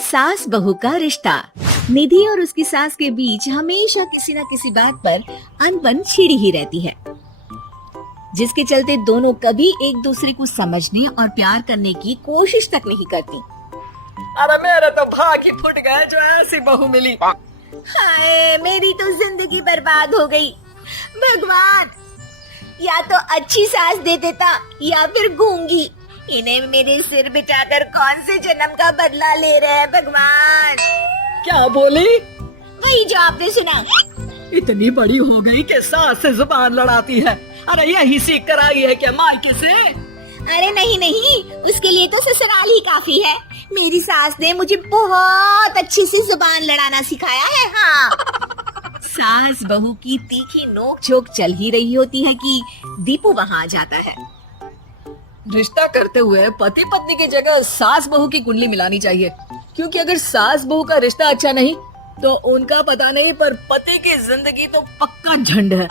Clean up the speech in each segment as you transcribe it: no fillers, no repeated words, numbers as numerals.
सास बहू का रिश्ता। निधि और उसकी सास के बीच हमेशा किसी न किसी बात पर अनबन छिड़ी ही रहती है, जिसके चलते दोनों कभी एक दूसरे को समझने और प्यार करने की कोशिश तक नहीं करती। अरे मेरे तो भाग ही फुट गए जो ऐसी बहू मिली। हाय, मेरी तो जिंदगी बर्बाद हो गई। भगवान, या तो अच्छी सास दे देता या फिर गूंगी। इन्हें मेरे सिर बिठाकर कौन से जन्म का बदला ले रहे हैं भगवान। क्या बोली? वही जो आपने सुना। इतनी बड़ी हो गई कि सास से जुबान लड़ाती है। अरे यही सीख कर आई है क्या मायके से? अरे नहीं नहीं, उसके लिए तो ससुराल ही काफी है। मेरी सास ने मुझे बहुत अच्छे से जुबान लड़ाना सिखाया है। हाँ। सास बहू की तीखी नोक झोंक चल ही रही होती है कि दीपू वहाँ आ जाता है। रिश्ता करते हुए पति पत्नी की जगह सास बहू की कुंडली मिलानी चाहिए, क्योंकि अगर सास बहू का रिश्ता अच्छा नहीं तो उनका पता नहीं, पर पति की जिंदगी तो पक्का झंड है।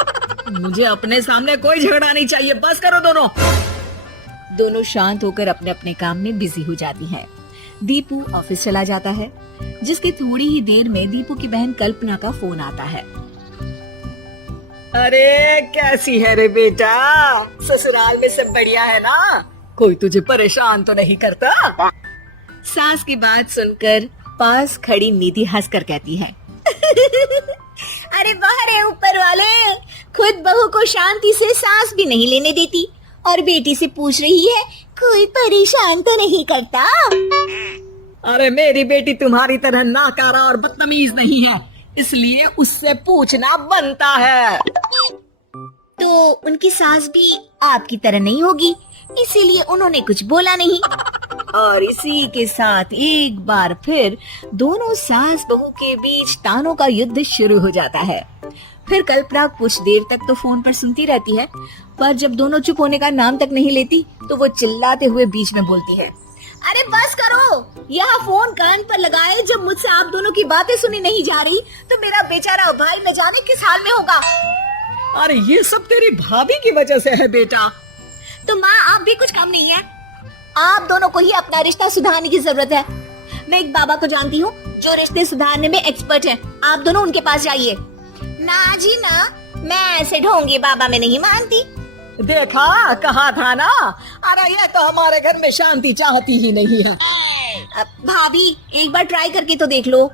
मुझे अपने सामने कोई झगड़ा नहीं चाहिए। बस करो दोनों। दोनों शांत होकर अपने अपने काम में बिजी हो जाती हैं। दीपू ऑफिस चला जाता है, जिसके थोड़ी ही देर में दीपू की बहन कल्पना का फोन आता है। अरे कैसी है रे बेटा? ससुराल में सब बढ़िया है ना? कोई तुझे परेशान तो नहीं करता? सास की बात सुनकर पास खड़ी निधि हंसकर कहती है अरे वाह रे ऊपर वाले, खुद बहू को शांति से सांस भी नहीं लेने देती और बेटी से पूछ रही है कोई परेशान तो नहीं करता। अरे मेरी बेटी तुम्हारी तरह नाकारा और बदतमीज नहीं है, इसलिए उससे पूछना बनता है। तो उनकी सास भी आपकी तरह नहीं होगी, इसीलिए उन्होंने कुछ बोला नहीं। और इसी के साथ एक बार फिर दोनों सास बहू के बीच तानों का युद्ध शुरू हो जाता है। फिर कल्पना कुछ देर तक तो फोन पर सुनती रहती है, पर जब दोनों चुप होने का नाम तक नहीं लेती तो वो चिल्लाते हुए बीच में बोलती है, अरे बस करो, यह फोन कान पर लगाए। जब मुझसे आप दोनों की बातें सुनी नहीं जा रही तो मेरा बेचारा भाई न जाने किस हाल में होगा। अरे ये सब तेरी भाभी की वजह से है बेटा। तो माँ, आप भी कुछ कम नहीं है। आप दोनों को ही अपना रिश्ता सुधारने की जरूरत है। मैं एक बाबा को जानती हूँ जो रिश्ते सुधारने में एक्सपर्ट है। आप दोनों उनके पास जाइए। ना जी ना, मैं ऐसे ढोंगी बाबा में नहीं मानती। देखा, कहा था ना। अरे ये तो हमारे घर में शांति चाहती ही नहीं है। भाभी, एक बार ट्राई करके तो देख लो।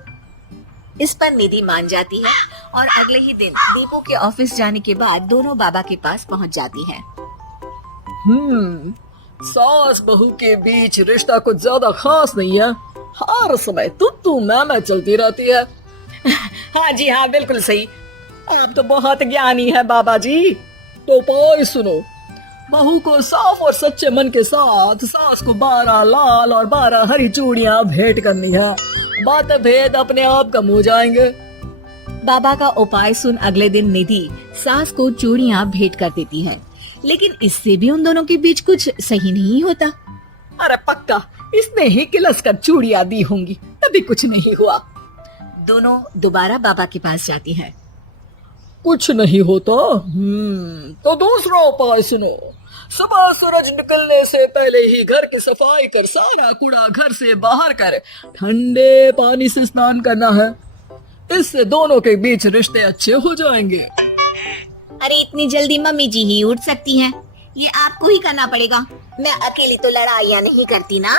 इस पर निधि मान जाती है और अगले ही दिन दीपू के ऑफिस जाने के बाद दोनों बाबा के पास पहुंच जाती हैं। सास बहू के बीच रिश्ता कुछ ज्यादा खास नहीं है। हर समय तू मैं चलती रहती है। हाँ जी हाँ, बिल्कुल सही। आप तो बहुत ज्ञानी है बाबा जी। तो पाई सुनो, बहू को साफ और सच्चे मन के साथ सास को 12 लाल और 12 हरी चूड़ियां भेंट करनी है। बात भेद अपने आप कम हो जाएंगे। बाबा का उपाय सुन अगले दिन निधि सास को चूड़ियां भेंट कर देती है, लेकिन इससे भी उन दोनों के बीच कुछ सही नहीं होता। अरे पक्का इसने ही किलस कर चूड़ियां दी होंगी, तभी कुछ नहीं हुआ। दोनों दोबारा बाबा के पास जाती हैं। कुछ नहीं होता। तो दूसरा उपाय सुनो। सुबह सूरज निकलने से पहले ही घर की सफाई कर सारा कूड़ा घर से बाहर कर ठंडे पानी से स्नान करना है। इससे दोनों के बीच रिश्ते अच्छे हो जाएंगे। अरे इतनी जल्दी मम्मी जी ही उठ सकती हैं? ये आपको ही करना पड़ेगा। मैं अकेली तो लड़ाइयाँ नहीं करती ना।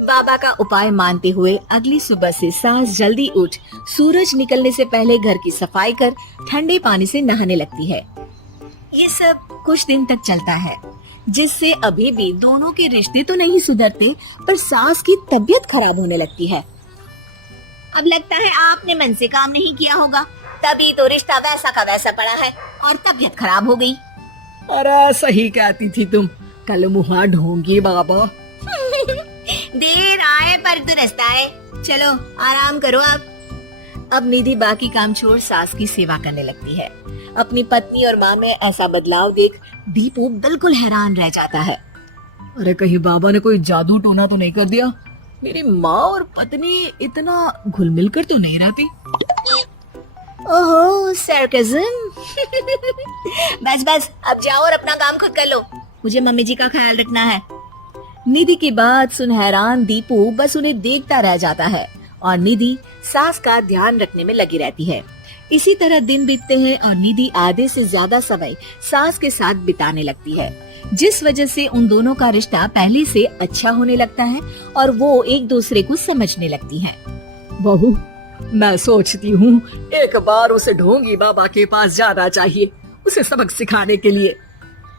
बाबा का उपाय मानते हुए अगली सुबह से सास जल्दी उठ सूरज निकलने से पहले घर की सफाई कर ठंडे पानी से नहाने लगती है। ये सब कुछ दिन तक चलता है, जिससे अभी भी दोनों के रिश्ते तो नहीं सुधरते, पर सास की तबीयत खराब होने लगती है। अब लगता है आपने मन से काम नहीं किया होगा, तभी तो रिश्ता वैसा का वैसा पड़ा है और तबीयत खराब हो गई। अरे सही कहती थी तुम, कल मुहा ढोंगी बाबा। देर आए पर दुरुस्त आए। चलो आराम करो आप। अब निधि बाकी काम छोड़ सास की सेवा करने लगती है। अपनी पत्नी और माँ में ऐसा बदलाव देख दीपू बिल्कुल हैरान रह जाता है। अरे कहीं बाबा ने कोई जादू टोना तो नहीं कर दिया? मेरी माँ और पत्नी इतना घुल मिल कर तो नहीं रहती। ओहो, सरकाज़म। बस बस, अब जाओ और अपना काम खुद कर लो। मुझे मम्मी जी का ख्याल रखना है। निधि की बात सुन हैरान दीपू बस उन्हें देखता रह जाता है और निधि सास का ध्यान रखने में लगी रहती है। इसी तरह दिन बीतते हैं और निधि आधे से ज्यादा समय सास के साथ बिताने लगती है, जिस वजह से उन दोनों का रिश्ता पहले से अच्छा होने लगता है और वो एक दूसरे को समझने लगती हैं। बहू, मैं सोचती हूँ एक बार उसे ढोंगी बाबा के पास जाना चाहिए, उसे सबक सिखाने के लिए।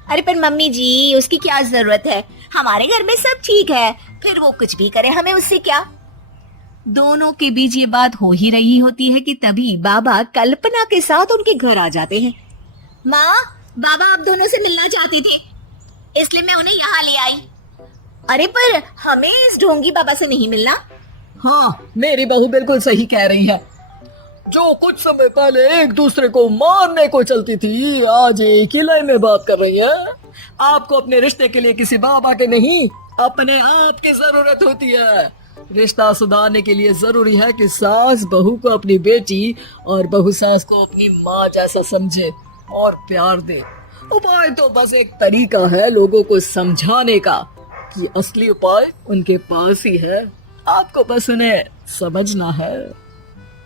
अरे पर मम्मी जी, उसकी क्या जरूरत है? हमारे घर में सब ठीक है, फिर वो कुछ भी करे, हमें उससे क्या। दोनों के बीच ये बात हो ही रही होती है कि तभी बाबा कल्पना के साथ उनके घर आ जाते हैं। माँ, बाबा आप दोनों से मिलना चाहते थे, इसलिए मैं उन्हें यहाँ ले आई। अरे पर हमें इस ढोंगी बाबा से नहीं मिलना। हाँ, मेरी बहू बिल्कुल सही कह रही है। जो कुछ समय पहले एक दूसरे को मारने को चलती थी, आज एक ही लय में बात कर रही है। आपको अपने रिश्ते के लिए किसी बाबा के नहीं, अपने आप की जरूरत होती है। रिश्ता सुधारने के लिए जरूरी है कि सास बहू को अपनी बेटी और बहू सास को अपनी माँ जैसा समझे और प्यार दे। उपाय तो बस एक तरीका है लोगों को समझाने का, कि असली उपाय उनके पास ही है, आपको बस उन्हें समझना है।